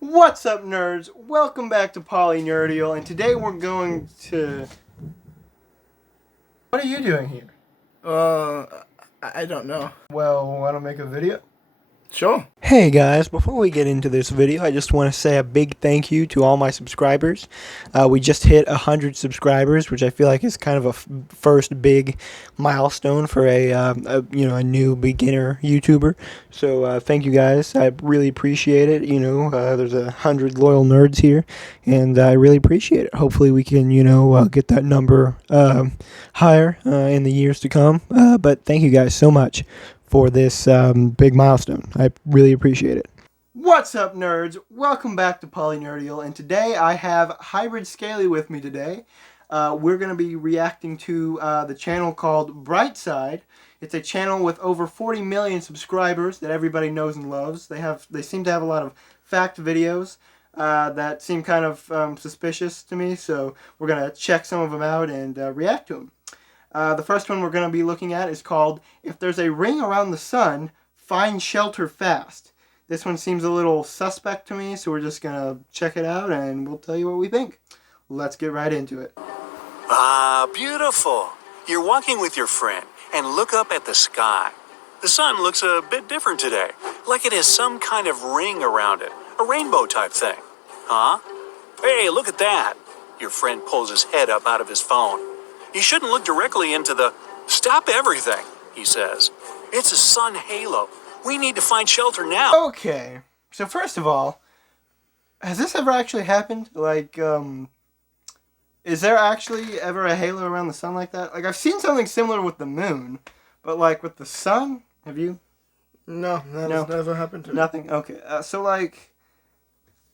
What's up, nerds? Welcome back to Polynerdial, and today we're going to... What are you doing here? I don't know. Well, want to make a video? Sure. Hey guys, before we get into this video, I just want to say a big thank you to all my subscribers. We just hit 100 subscribers, which I feel like is kind of a first big milestone for a new beginner YouTuber. So thank you guys. I really appreciate it. There's 100 loyal nerds here, and I really appreciate it. Hopefully we can get that number higher in the years to come. But thank you guys so much for this big milestone. I really appreciate it. What's up, nerds? Welcome back to Polynerdial, and today I have Hybrid Scaly with me today. We're going to be reacting to the channel called Brightside. It's a channel with over 40 million subscribers that everybody knows and loves. They seem to have a lot of fact videos that seem kind of suspicious to me, so we're going to check some of them out and react to them. The first one we're going to be looking at is called If There's a Ring Around the Sun, Find Shelter Fast. This one seems a little suspect to me, so we're just going to check it out and we'll tell you what we think. Let's get right into it. Ah, beautiful. You're walking with your friend and look up at the sky. The sun looks a bit different today, like it has some kind of ring around it, a rainbow type thing. Huh? Hey, look at that. Your friend pulls his head up out of his phone. You shouldn't look directly into the... Stop everything, he says. It's a sun halo. We need to find shelter now. Okay, so first of all, has this ever actually happened? Like, is there actually ever a halo around the sun like that? Like, I've seen something similar with the moon, but like with the sun, have you? No, that has never happened to me. Nothing? Okay, so like,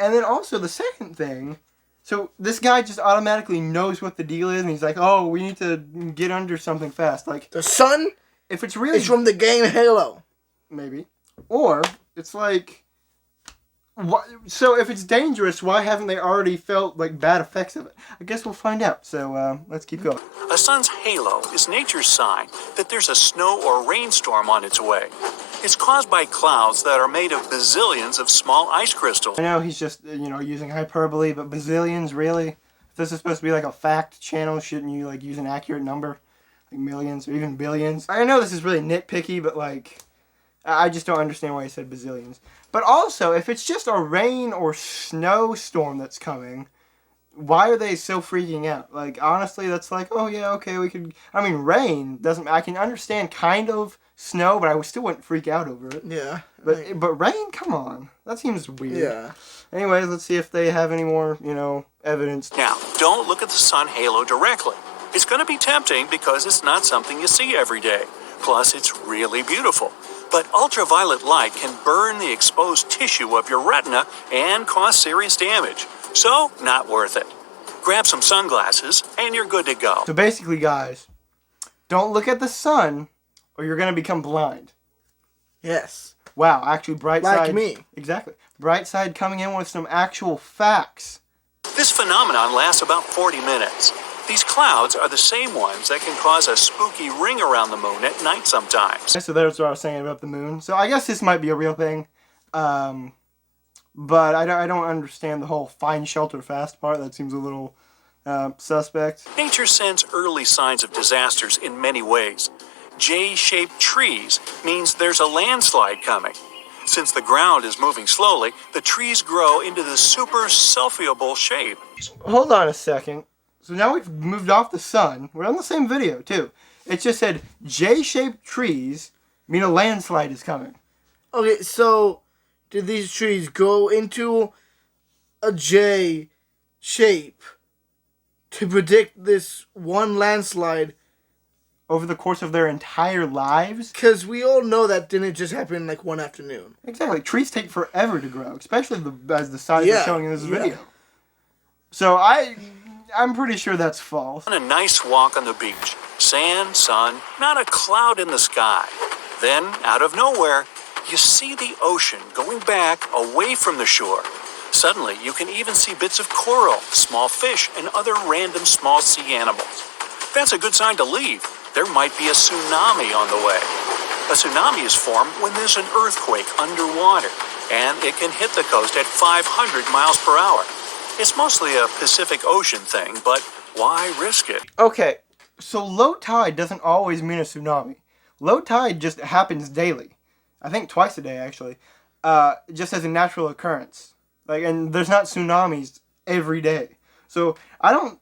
and then also the second thing, so this guy just automatically knows what the deal is, and he's like, oh, we need to get under something fast. Like, the sun if it's really... is from the game Halo. Maybe. Or, it's like... So, if it's dangerous, why haven't they already felt, like, bad effects of it? I guess we'll find out. So, let's keep going. A sun's halo is nature's sign that there's a snow or rainstorm on its way. It's caused by clouds that are made of bazillions of small ice crystals. I know he's just, using hyperbole, but bazillions, really? If this is supposed to be, like, a fact channel, shouldn't you, like, use an accurate number? Like, millions or even billions? I know this is really nitpicky, but, like... I just don't understand why he said bazillions. But also, if it's just a rain or snowstorm that's coming, why are they so freaking out? Like, honestly, that's like, oh yeah, okay, we could... I mean, rain doesn't... I can understand kind of snow, but I still wouldn't freak out over it. Yeah. But rain? Come on. That seems weird. Yeah. Anyways, let's see if they have any more, evidence. Now, don't look at the sun halo directly. It's going to be tempting because it's not something you see every day. Plus, it's really beautiful. But ultraviolet light can burn the exposed tissue of your retina and cause serious damage. So, not worth it. Grab some sunglasses and you're good to go. So basically, guys, don't look at the sun or you're going to become blind. Yes. Wow, actually, Brightside... Like me. Exactly. Brightside coming in with some actual facts. This phenomenon lasts about 40 minutes. These clouds are the same ones that can cause a spooky ring around the moon at night sometimes. So that's what I was saying about the moon. So I guess this might be a real thing. But I don't understand the whole find shelter fast part. That seems a little suspect. Nature sends early signs of disasters in many ways. J-shaped trees means there's a landslide coming. Since the ground is moving slowly, the trees grow into the super sulfiable shape. Hold on a second. So now we've moved off the sun. We're on the same video, too. It just said, J-shaped trees mean a landslide is coming. Okay, so did these trees go into a J shape to predict this one landslide? Over the course of their entire lives? Because we all know that didn't just happen in, like, one afternoon. Exactly. Trees take forever to grow, especially as the size we're showing in this video. So I'm pretty sure that's false. On a nice walk on the beach. Sand, sun, not a cloud in the sky. Then, out of nowhere, you see the ocean going back away from the shore. Suddenly, you can even see bits of coral, small fish, and other random small sea animals. That's a good sign to leave. There might be a tsunami on the way. A tsunami is formed when there's an earthquake underwater. and it can hit the coast at 500 miles per hour. It's mostly a Pacific Ocean thing, but why risk it? Okay, so low tide doesn't always mean a tsunami. Low tide just happens daily. I think twice a day, actually. Just as a natural occurrence. And there's not tsunamis every day. So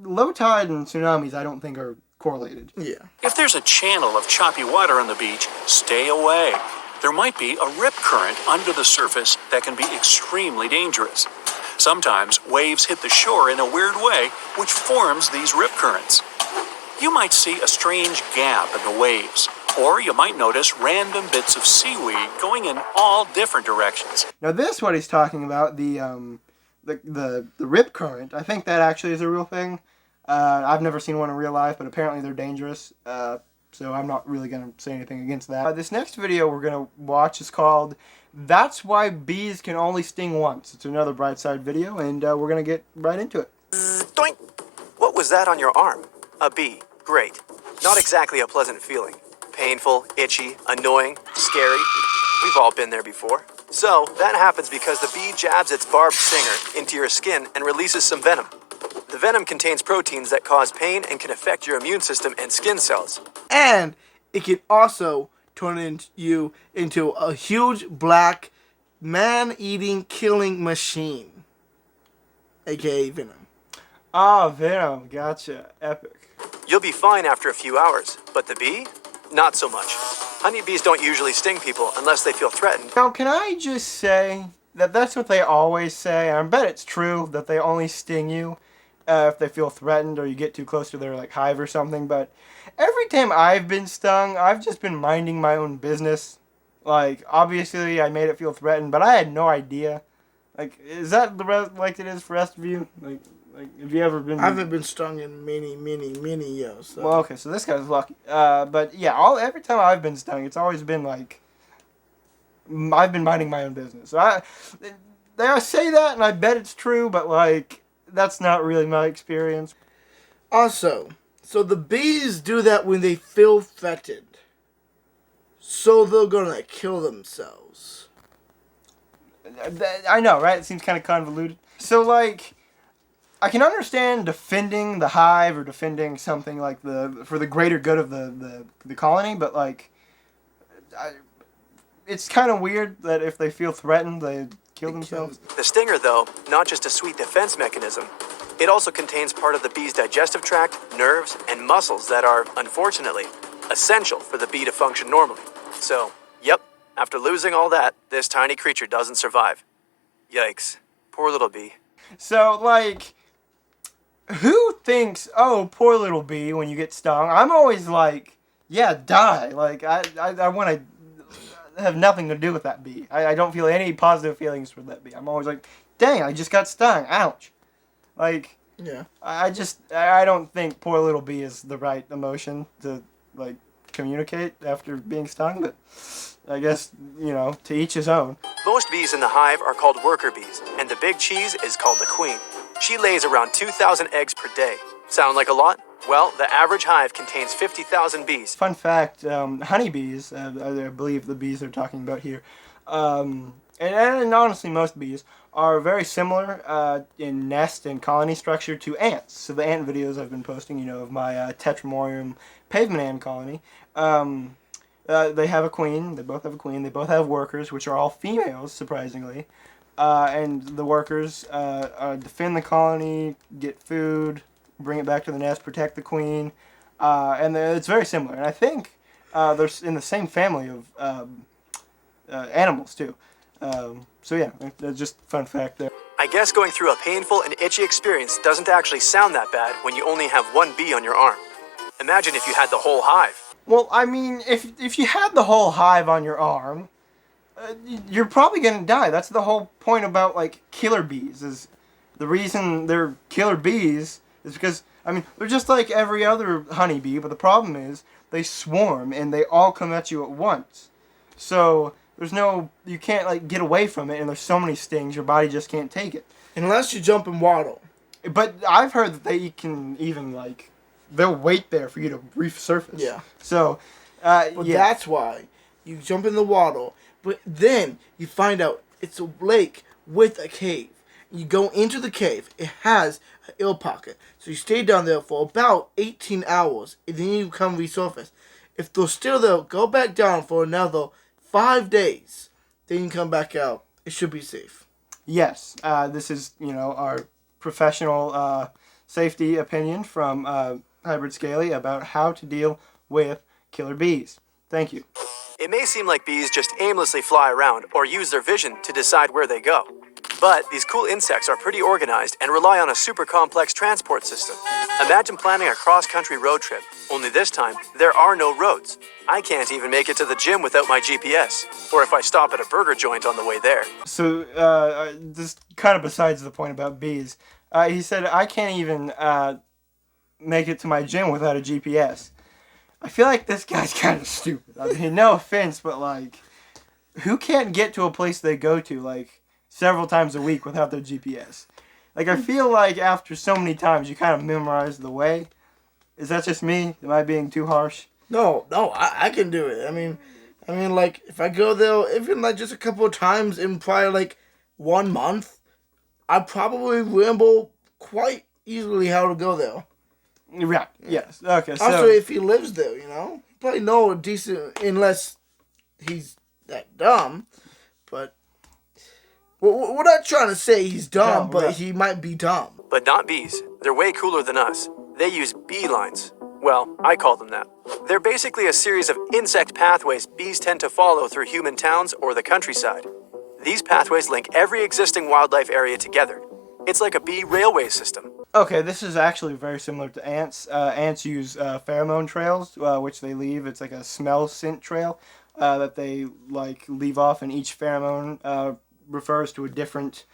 low tide and tsunamis I don't think are correlated. Yeah. If there's a channel of choppy water on the beach, stay away. There might be a rip current under the surface that can be extremely dangerous. Sometimes waves hit the shore in a weird way, which forms these rip currents. You might see a strange gap in the waves, or you might notice random bits of seaweed going in all different directions. Now this, what he's talking about, the rip current, I think that actually is a real thing. I've never seen one in real life, but apparently they're dangerous, so I'm not really going to say anything against that. This next video we're going to watch is called That's Why Bees Can Only Sting Once. It's another Brightside video, and we're going to get right into it. Doink! What was that on your arm? A bee. Great. Not exactly a pleasant feeling. Painful, itchy, annoying, scary. We've all been there before. So, that happens because the bee jabs its barbed stinger into your skin and releases some venom. The venom contains proteins that cause pain and can affect your immune system and skin cells. And it can also turn you into a huge black man-eating killing machine. AKA Venom. Ah, Venom, gotcha. Epic. You'll be fine after a few hours, but the bee? Not so much. Honeybees don't usually sting people unless they feel threatened. Now, can I just say that that's what they always say, and I bet it's true that they only sting you if they feel threatened or you get too close to their hive or something, but every time I've been stung, I've just been minding my own business. Obviously I made it feel threatened, but I had no idea. Is that the rest like it is for the rest of you? Have you ever been... I haven't been stung in many years. So. Well, okay, so this guy's lucky. But yeah, every time I've been stung, it's always been I've been minding my own business. So they say that, and I bet it's true, but that's not really my experience. Also, so the bees do that when they feel threatened. So they're gonna kill themselves. I know, right? It seems kind of convoluted. So, I can understand defending the hive or defending something for the greater good of the colony, but it's kind of weird that if they feel threatened, they kill themselves. The stinger, though, not just a sweet defense mechanism. It also contains part of the bee's digestive tract, nerves, and muscles that are, unfortunately, essential for the bee to function normally. So, yep, after losing all that, this tiny creature doesn't survive. Yikes. Poor little bee. So, who thinks, oh, poor little bee, when you get stung? I'm always yeah, die. I want to have nothing to do with that bee. I don't feel any positive feelings for that bee. I'm always dang, I just got stung. Ouch. Yeah. I don't think poor little bee is the right emotion to, communicate after being stung, but I guess, to each his own. Most bees in the hive are called worker bees, and the big cheese is called the queen. She lays around 2,000 eggs per day. Sound like a lot? Well, the average hive contains 50,000 bees. Fun fact, honeybees, I believe the bees they're talking about here, and honestly most bees, are very similar in nest and colony structure to ants. So the ant videos I've been posting, of my Tetramorium pavement ant colony, they have a queen, they both have a queen, they both have workers, which are all females, surprisingly. And the workers defend the colony, get food, bring it back to the nest, protect the queen, and it's very similar. And I think they're in the same family of animals too. So yeah, that's just a fun fact there. I guess going through a painful and itchy experience doesn't actually sound that bad when you only have one bee on your arm. Imagine if you had the whole hive. Well, I mean, if you had the whole hive on your arm, you're probably going to die. That's the whole point about, killer bees, is the reason they're killer bees is because, I mean, they're just like every other honeybee, but the problem is they swarm and they all come at you at once. So you can't, get away from it, and there's so many stings, your body just can't take it. Unless you jump and waddle. But I've heard that they can even, they'll wait there for you to resurface. Yeah. So, But that's why you jump in the waddle. But then you find out It's a lake with a cave. You go into the cave. It has an eel pocket. So you stay down there for about 18 hours, and then you come resurface. If they're still there, go back down for another 5 days. Then you come back out. It should be safe. Yes, this is, our professional safety opinion from Hybrid Scaly about how to deal with killer bees. Thank you. It may seem like bees just aimlessly fly around or use their vision to decide where they go. But these cool insects are pretty organized and rely on a super complex transport system. Imagine planning a cross-country road trip, only this time, there are no roads. I can't even make it to the gym without my GPS, or if I stop at a burger joint on the way there. So, this kind of besides the point about bees. He said, I can't even make it to my gym without a GPS. I feel like this guy's kind of stupid. I mean, no offense, but, like, who can't get to a place they go to, like, several times a week without their GPS? Like, I feel like after so many times, you kind of memorize the way. Is that just me? Am I being too harsh? No, I can do it. I mean, like, if I go there, even, like, just a couple of times in probably, like, 1 month, I probably remember quite easily how to go there. Right, yes. Okay, so... Also, if he lives there, he probably know a decent, unless he's that dumb. But we're not trying to say he's dumb, but right. he might be dumb. But not bees. They're way cooler than us. They use bee lines. Well, I call them that. They're basically a series of insect pathways bees tend to follow through human towns or the countryside. These pathways link every existing wildlife area together. It's like a bee railway system. Okay, this is actually very similar to ants. Ants use pheromone trails, which they leave. It's like a smell scent trail that they leave off, and each pheromone refers to a different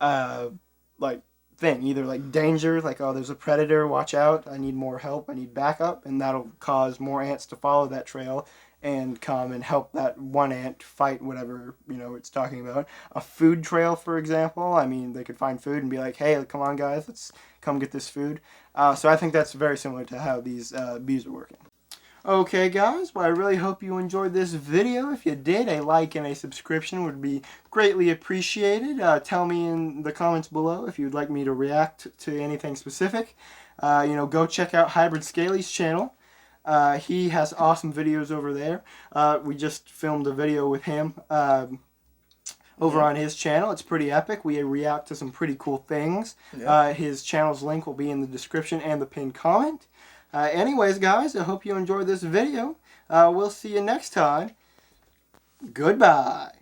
thing. Either danger, oh, there's a predator, watch out, I need more help, I need backup, and that'll cause more ants to follow that trail and come and help that one ant fight whatever, it's talking about. A food trail, for example. I mean, they could find food and be like, hey, come on, guys, let's come get this food. So I think that's very similar to how these bees are working. Okay, guys, well, I really hope you enjoyed this video. If you did, a like and a subscription would be greatly appreciated. Tell me in the comments below if you'd like me to react to anything specific. Go check out Hybrid Scaly's channel. He has awesome videos over there. We just filmed a video with him over on his channel. It's pretty epic. We react to some pretty cool things. Yeah. His channel's link will be in the description and the pinned comment. Anyways, guys, I hope you enjoyed this video. We'll see you next time. Goodbye.